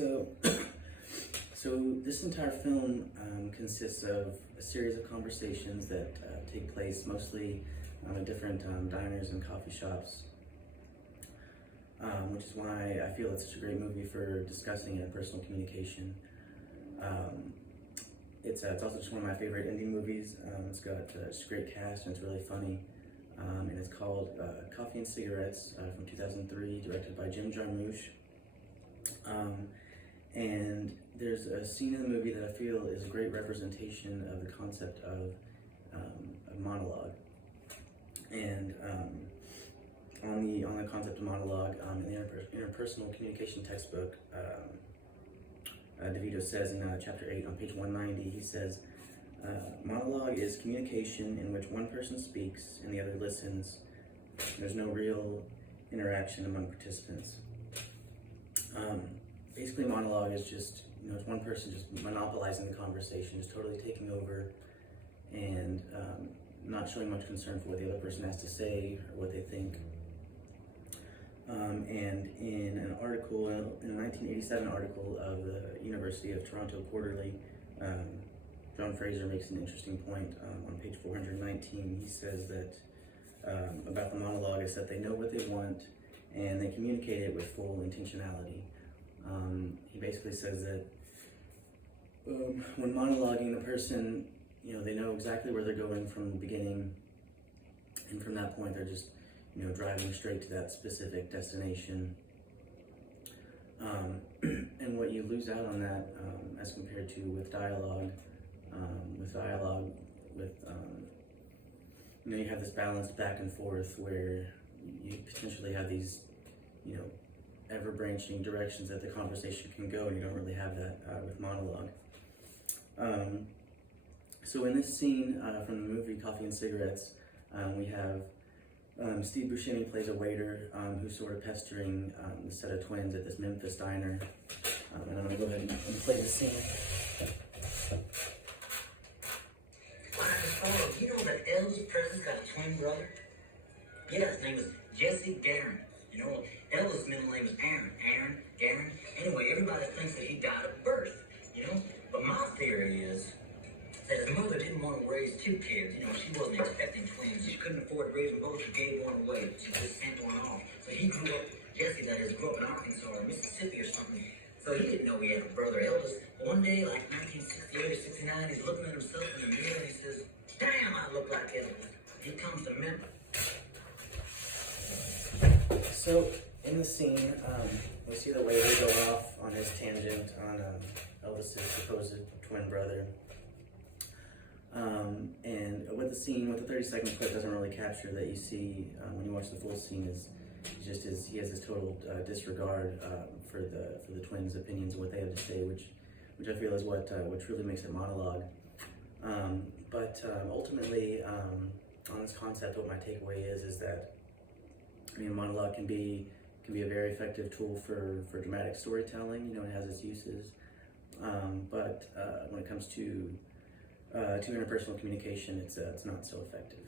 So, so this entire film consists of a series of conversations that take place mostly at different diners and coffee shops, which is why I feel it's such a great movie for discussing interpersonal communication. It's also just one of my favorite indie movies. It's got just a great cast and it's really funny. And it's called Coffee and Cigarettes from 2003, directed by Jim Jarmusch. And there's a scene in the movie that I feel is a great representation of the concept of monologue. And on the concept of monologue, in the interpersonal communication textbook, DeVito says in chapter 8 on page 190, he says, monologue is communication in which one person speaks and the other listens. There's no real interaction among participants. Basically, monologue is just, it's one person just monopolizing the conversation, just totally taking over and not showing much concern for what the other person has to say or what they think. And in an article, in a 1987 article of the University of Toronto Quarterly, John Fraser makes an interesting point on page 419. He says that about the monologue is that they know what they want and they communicate it with full intentionality. He basically says that when monologuing, the person, they know exactly where they're going from the beginning, and from that point they're just, driving straight to that specific destination. And what you lose out on that, as compared to with dialogue, you have this balanced back and forth where you potentially have these, ever-branching directions that the conversation can go, and you don't really have that with monologue. So in this scene from the movie Coffee and Cigarettes, we have Steve Buscemi plays a waiter who's sort of pestering the set of twins at this Memphis diner. And I'm going to go ahead and play the scene. You know that Elvis Presley's got a twin brother? Yeah, his name is Jesse Darren. Elvis' middle name is Aaron, Darren. Anyway, everybody thinks that he died of birth, But my theory is that his mother didn't want to raise two kids. She wasn't expecting twins. She couldn't afford to raise them both. She gave one away. She just sent one off. So he grew up, Jesse that is, grew up in Arkansas or Mississippi or something. So he didn't know he had a brother Elvis. But one day, like 1968 or 69, he's looking at himself in the mirror and he says, damn, I look like Elvis. He comes to Memphis. So in the scene, we see the waiter go off on his tangent on Elvis's supposed twin brother. And what the 30-second clip doesn't really capture that you see when you watch the full scene is just he has this total disregard for the twins' opinions and what they have to say, which I feel is what truly makes it monologue. But ultimately, on this concept, what my takeaway is that monologue can be a very effective tool for dramatic storytelling. It has its uses, but when it comes to interpersonal communication, it's not so effective.